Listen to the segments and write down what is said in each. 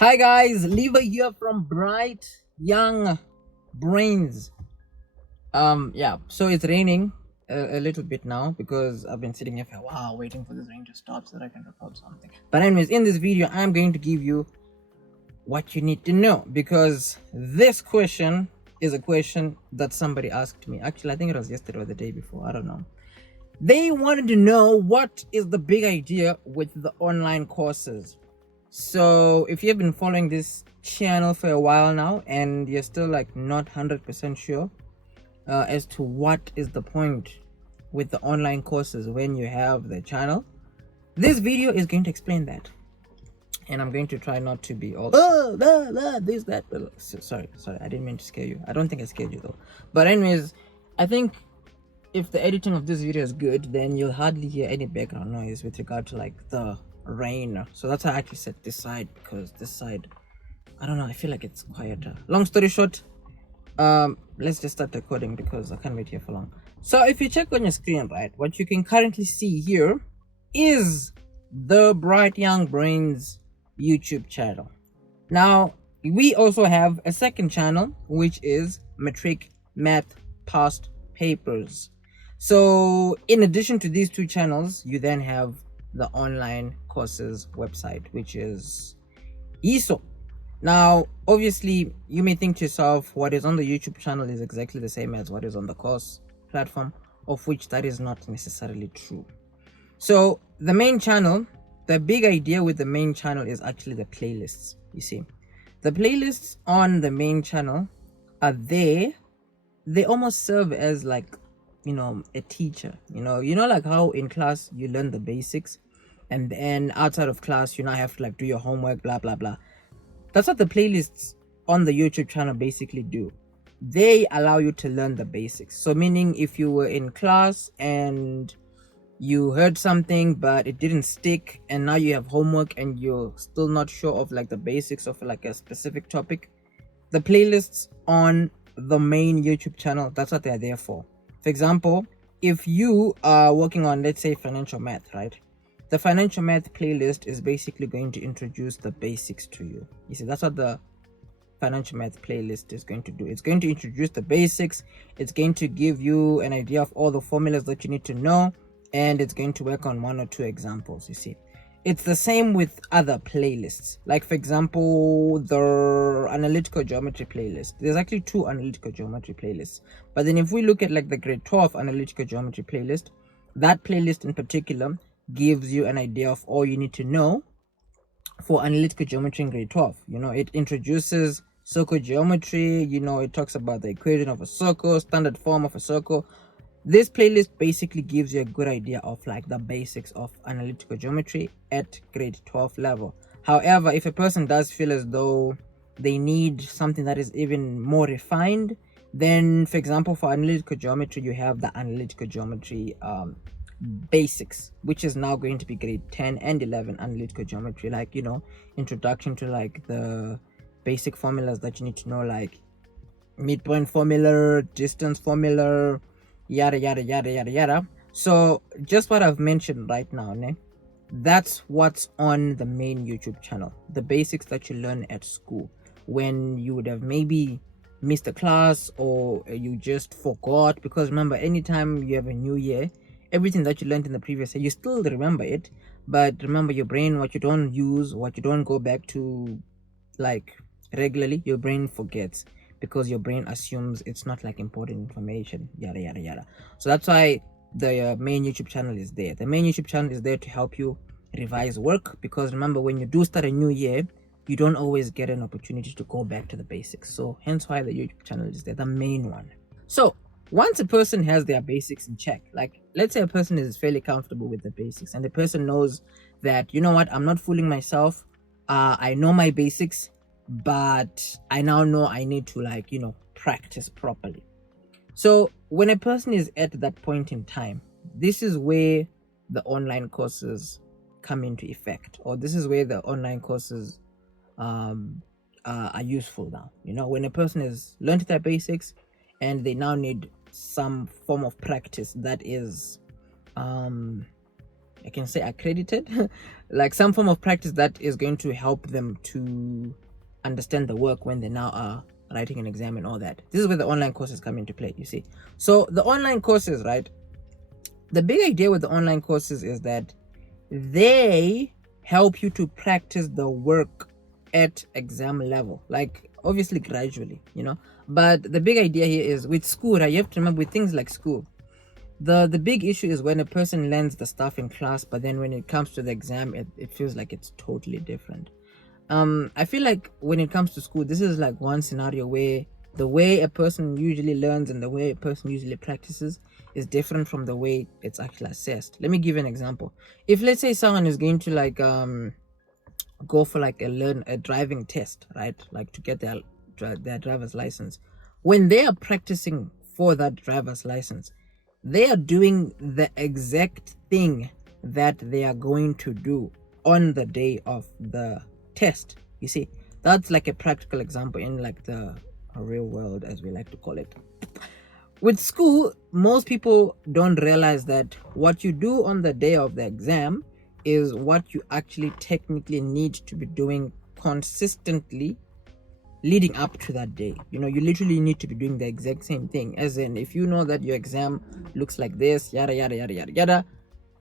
Hi guys, Lever here from Bright Young Brains. Yeah, so it's raining a little bit now because I've been sitting here for a while waiting for this rain to stop so that I can record something. But anyways, in this video, I'm going to give you what you need to know because this question is a question that somebody asked me. Actually, I think it was yesterday or the day before. I don't know. They wanted to know what is the big idea with the online courses. So if you've been following this channel for a while now and you're still like not 100% sure as to what is the point with the online courses when you have the channel, this video is going to explain that. And I'm going to try not to be all this that. Sorry, I didn't mean to scare you. I don't think I scared you though. But anyways, I think if the editing of this video is good, then you'll hardly hear any background noise with regard to like the rain. So that's why I actually set this side, because this side, I don't know, I feel like it's quieter. Long story short, let's just start recording because I can't wait here for long. So if you check on your screen, right, what you can currently see here is the Bright Young Brains YouTube channel. Now we also have a second channel, which is Matric Math Past Papers. So in addition to these two channels, you then have the online courses website, which is ESO. Now obviously you may think to yourself, what is on the YouTube channel is exactly the same as what is on the course platform, of which that is not necessarily true. So the main channel, the big idea with the main channel is actually the playlists. You see, the playlists on the main channel are there. They almost serve as like, a teacher. Like how in class you learn the basics, and then outside of class you now have to like do your homework, blah blah blah. That's what the playlists on the YouTube channel basically do. They allow you to learn the basics. So meaning if you were in class and you heard something but it didn't stick, and now you have homework and you're still not sure of like the basics of like a specific topic, the playlists on the main YouTube channel, that's what they're there for. For example, if you are working on, let's say, financial math, right, the financial math playlist is basically going to introduce the basics to you. You see, that's what the financial math playlist is going to do. It's going to introduce the basics, it's going to give you an idea of all the formulas that you need to know, and it's going to work on one or two examples. You see, it's the same with other playlists, like for example the analytical geometry playlist. There's actually two analytical geometry playlists, but then if we look at like the grade 12 analytical geometry playlist, that playlist in particular gives you an idea of all you need to know for analytical geometry in grade 12. It introduces circle geometry, it talks about the equation of a circle, standard form of a circle. This playlist basically gives you a good idea of like the basics of analytical geometry at grade 12 level. However, if a person does feel as though they need something that is even more refined, then for example for analytical geometry you have the analytical geometry basics, which is now going to be grade 10 and 11 analytical geometry, like introduction to like the basic formulas that you need to know, like midpoint formula, distance formula, yada yada yada yada yada. So just what I've mentioned right now, that's what's on the main YouTube channel, the basics that you learn at school when you would have maybe missed a class or you just forgot. Because remember, anytime you have a new year, everything that you learned in the previous year, you still remember it, but remember, your brain, what you don't use, what you don't go back to like regularly, your brain forgets, because your brain assumes it's not like important information, yada yada yada. So that's why the main YouTube channel is there. The main YouTube channel is there to help you revise work, because remember, when you do start a new year, you don't always get an opportunity to go back to the basics. So hence why the YouTube channel is there, the main one. So once a person has their basics in check, like let's say a person is fairly comfortable with the basics and the person knows that, you know what, I'm not fooling myself, I know my basics, but I now know I need to like practice properly. So when a person is at that point in time, this is where the online courses come into effect, or this is where the online courses are useful now. When a person has learned their basics and they now need some form of practice that is I can say accredited, like some form of practice that is going to help them to understand the work when they now are writing an exam and all that. This is where the online courses come into play, you see. So the online courses, right? The big idea with the online courses is that they help you to practice the work at exam level, like obviously gradually, but the big idea here is with school, right? You have to remember with things like school, the big issue is when a person learns the stuff in class, but then when it comes to the exam, it feels like it's totally different. I feel like when it comes to school, this is like one scenario where the way a person usually learns and the way a person usually practices is different from the way it's actually assessed. Let me give you an example. If let's say someone is going to like go for like a driving test, right? Like to get their driver's license. When they are practicing for that driver's license, they are doing the exact thing that they are going to do on the day of the test. You see, that's like a practical example in like the real world, as we like to call it. With school, most people don't realize that what you do on the day of the exam is what you actually technically need to be doing consistently leading up to that day. You literally need to be doing the exact same thing. As in, if you know that your exam looks like this, yada yada yada yada yada,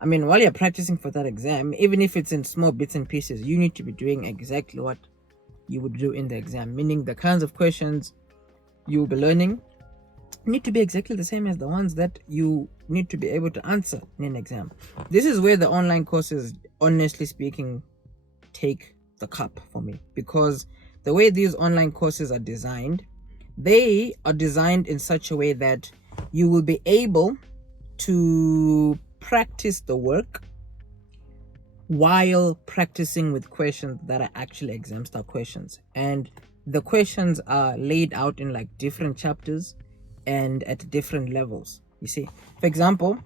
I mean, while you're practicing for that exam, even if it's in small bits and pieces, you need to be doing exactly what you would do in the exam, meaning the kinds of questions you will be learning need to be exactly the same as the ones that you need to be able to answer in an exam. This is where the online courses, honestly speaking, take the cup for me, because the way these online courses are designed, they are designed in such a way that you will be able to practice the work while practicing with questions that are actually exam style questions, and the questions are laid out in like different chapters and at different levels. You see, for example,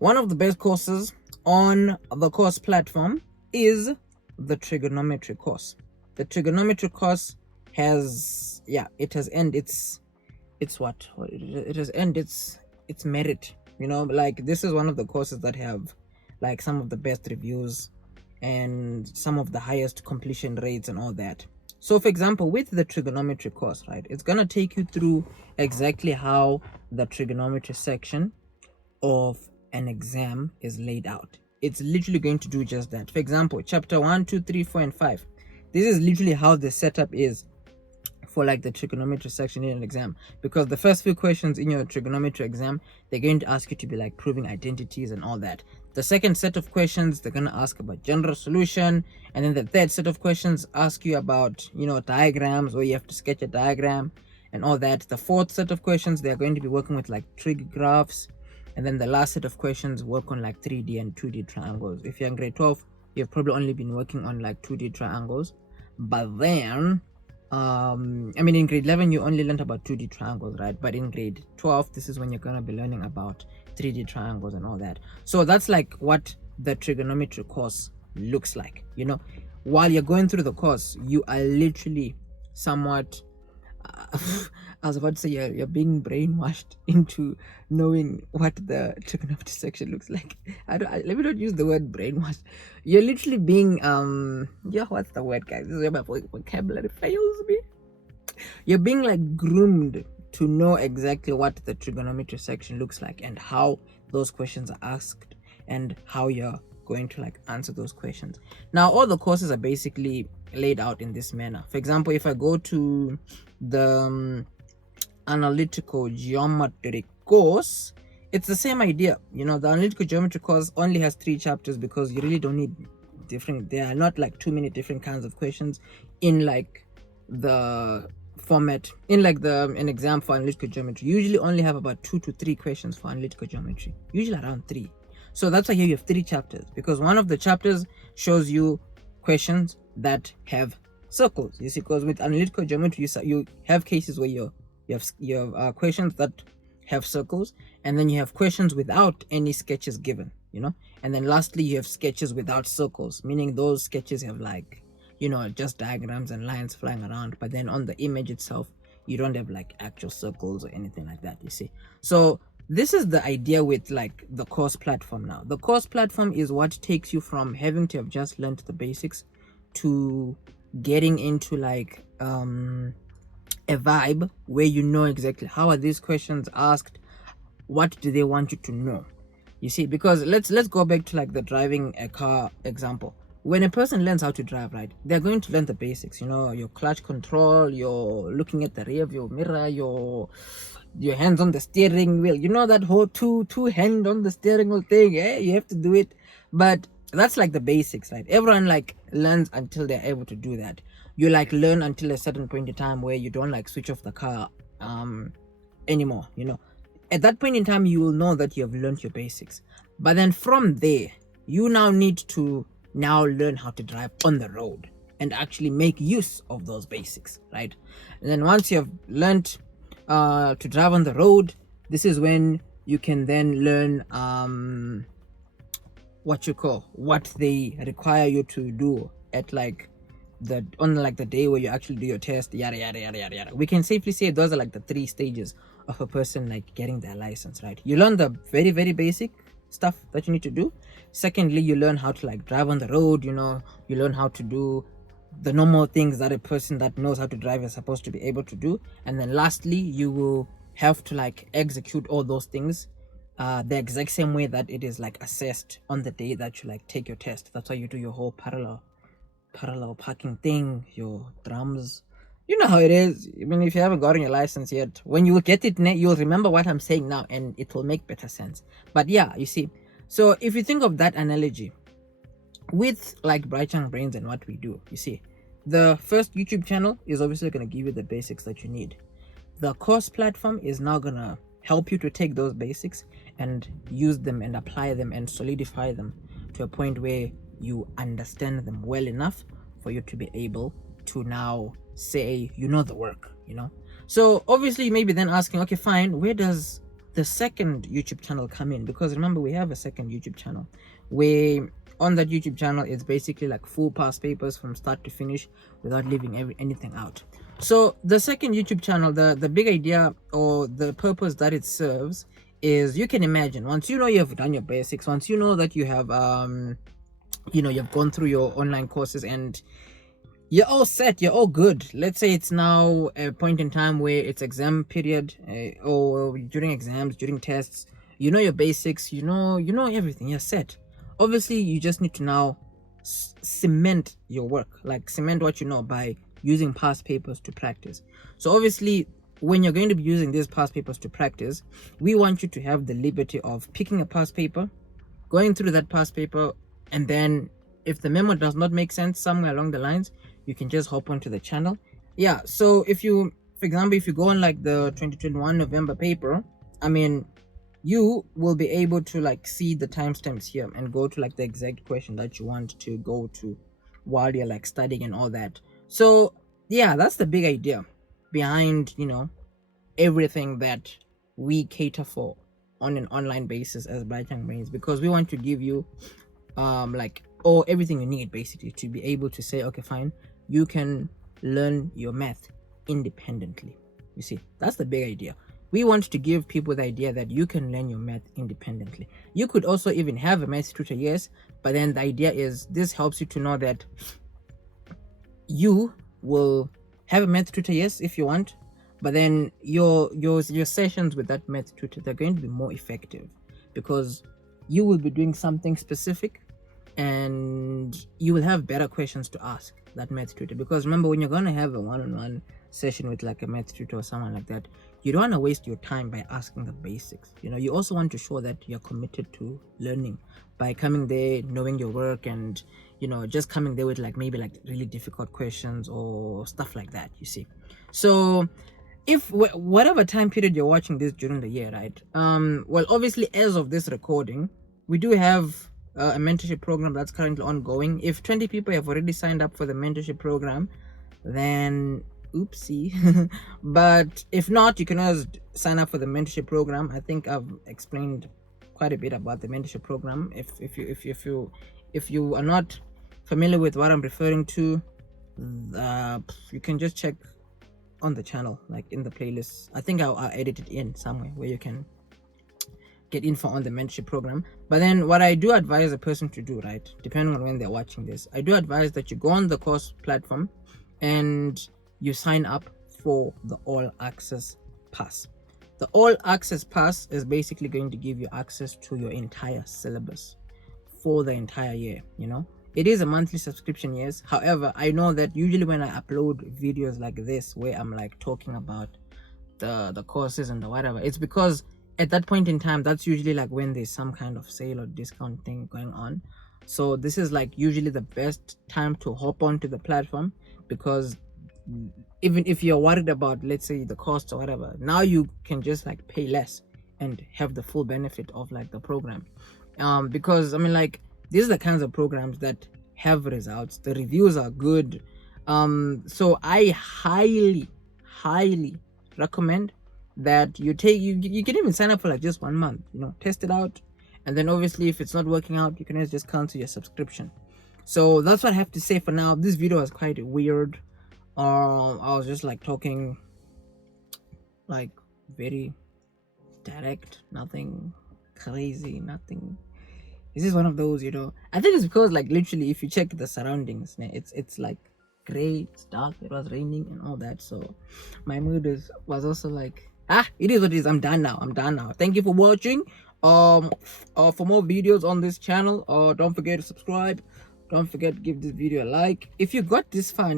one of the best courses on the course platform is the trigonometry course. The trigonometry course has it has earned its merit. Like this is one of the courses that have like some of the best reviews and some of the highest completion rates and all that. So for example, with the trigonometry course, right, it's gonna take you through exactly how the trigonometry section of an exam is laid out. It's literally going to do just that. For example, chapter 1, 2, 3, 4, and 5. This is literally how the setup is for like the trigonometry section in an exam, because the first few questions in your trigonometry exam, they're going to ask you to be like proving identities and all that. The second set of questions, they're going to ask about general solution, and then the third set of questions ask you about diagrams, where you have to sketch a diagram and all that. The fourth set of questions, they're going to be working with like trig graphs, and then the last set of questions work on like 3D and 2D triangles. If you're in grade 12, you've probably only been working on like 2D triangles, but then in grade 11 you only learned about 2D triangles, right? But in grade 12, this is when you're going to be learning about 3D triangles and all that. So that's like what the trigonometry course looks like. While you're going through the course, you are literally somewhat I was about to say you're being brainwashed into knowing what the trigonometry section looks like. Let me not use the word brainwashed. You're literally being what's the word, guys? This is where my vocabulary fails me. You're being like groomed to know exactly what the trigonometry section looks like and how those questions are asked and how you're going to like answer those questions. Now all the courses are basically laid out in this manner. For example, if I go to the analytical geometry course, it's the same idea. The analytical geometry course only has 3 chapters because you really don't need there are not like too many different kinds of questions in like the format. In like an exam for analytical geometry, you usually only have about 2 to 3 questions for analytical geometry, usually around 3. So that's why here you have 3 chapters, because one of the chapters shows you questions that have circles. You see, because with analytical geometry you have cases where you have questions that have circles, and then you have questions without any sketches given, and then lastly you have sketches without circles, meaning those sketches have like just diagrams and lines flying around, but then on the image itself you don't have like actual circles or anything like that. You see, so this is the idea with like the course platform. Now the course platform is what takes you from having to have just learned the basics to getting into like a vibe where you know exactly how are these questions asked, what do they want you to know. You see, because let's go back to like the driving a car example. When a person learns how to drive, right, they're going to learn the basics, you know, your clutch control, your looking at the rear view mirror, your hands on the steering wheel, you know, that whole two hand on the steering wheel thing. You have to do it. But that's like the basics, right? Everyone like learns until they're able to do that. You like learn until a certain point in time where you don't like switch off the car anymore, you know. At that point in time, you will know that you have learned your basics. But then from there, you now need to now learn how to drive on the road and actually make use of those basics, right? And then once you have learned to drive on the road, this is when you can then learn what they require you to do at like the day where you actually do your test, yada yada yada yada yada. We can safely say those are like the 3 stages of a person like getting their license, right? You learn the very very basic stuff that you need to do. Secondly, you learn how to like drive on the road, you know, you learn how to do the normal things that a person that knows how to drive is supposed to be able to do. And then lastly, you will have to like execute all those things the exact same way that it is like assessed on the day that you like take your test. That's why you do your whole parallel parking thing, your drums. You know how it is. I mean, if you haven't gotten your license yet, when you get it, you'll remember what I'm saying now and it will make better sense. But yeah, you see, so if you think of that analogy with like Bright Young Brains and what we do, you see, the first YouTube channel is obviously going to give you the basics that you need. The course platform is now going to help you to take those basics and use them and apply them and solidify them to a point where you understand them well enough for you to be able to now say you know the work, you know. So obviously you may be then asking, okay fine, where does the second YouTube channel come in? Because remember, we have a second YouTube channel where on that YouTube channel it's basically like full past papers from start to finish without leaving anything out. So the second YouTube channel, the big idea or the purpose that it serves is, you can imagine, once you know you have done your basics, once you know that you have you know, you've gone through your online courses and you're all set, you're all good. Let's say it's now a point in time where it's exam period, or during exams, during tests, you know your basics, you know everything, you're set. Obviously you just need to now cement your work, like cement what you know by using past papers to practice. So obviously when you're going to be using these past papers to practice, we want you to have the liberty of picking a past paper, going through that past paper, and then if the memo does not make sense somewhere along the lines, you can just hop onto the channel. Yeah, so if you, for example, if you go on like the 2021 November paper, I mean, you will be able to like see the timestamps here and go to like the exact question that you want to go to while you're like studying and all that. So yeah, that's the big idea behind, you know, everything that we cater for on an online basis as Bright Young Brains, because we want to give you like everything you need basically to be able to say, okay fine, you can learn your math independently. You see, that's the big idea. We want to give people the idea that you can learn your math independently. You could also even have a math tutor, yes, but then the idea is this helps you to know that you will have a math tutor, yes, if you want, but then your sessions with that math tutor, they're going to be more effective because you will be doing something specific and you will have better questions to ask that math tutor. Because remember, when you're going to have a one-on-one session with like a math tutor or someone like that, you don't want to waste your time by asking the basics. You know, you also want to show that you're committed to learning by coming there, knowing your work, and you know, just coming there with like maybe like really difficult questions or stuff like that, you see. So if whatever time period you're watching this during the year, right, well obviously as of this recording, we do have a mentorship program that's currently ongoing. If 20 people have already signed up for the mentorship program, then oopsie. But if not, you can always sign up for the mentorship program. I think I've explained quite a bit about the mentorship program. If you are not familiar with what I'm referring to, you can just check on the channel, like in the playlist. I think I'll edit it in somewhere where you can get info on the mentorship program. But then what I do advise a person to do, right, depending on when they're watching this, I do advise that you go on the course platform and you sign up for the all access pass. The all access pass is basically going to give you access to your entire syllabus for the entire year. You know, it is a monthly subscription, yes. However, I know that usually when I upload videos like this where I'm like talking about the courses and the whatever, it's because at that point in time, that's usually like when there's some kind of sale or discount thing going on. So this is like usually the best time to hop onto the platform, because even if you're worried about, let's say, the cost or whatever, now you can just like pay less and have the full benefit of like the program. Because I mean, like, these are the kinds of programs that have results, the reviews are good. So I highly recommend that you can even sign up for like just 1 month, you know, test it out, and then obviously if it's not working out, you can always just cancel your subscription. So that's what I have to say for now. This video was quite weird. I was just like talking like very direct, nothing crazy, nothing. This is one of those, you know, I think it's because like literally if you check the surroundings, it's like gray, it's dark, it was raining and all that. So my mood was also like, it is what it is. I'm done now. Thank you for watching. For more videos on this channel, don't forget to subscribe, don't forget to give this video a like. If you got this far,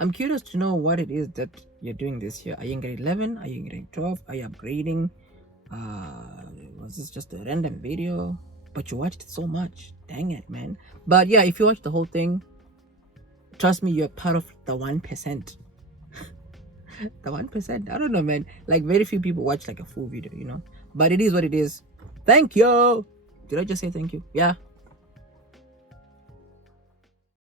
I'm curious to know what it is that you're doing this year. Are you in grade 11? Are you in grade 12? Are you upgrading? Was this just a random video? But you watched it so much. Dang it, man. But yeah, if you watched the whole thing, trust me, you're part of the 1%. The 1%. I don't know, man. Like, very few people watch like a full video, you know. But it is what it is. Thank you. Did I just say thank you? Yeah.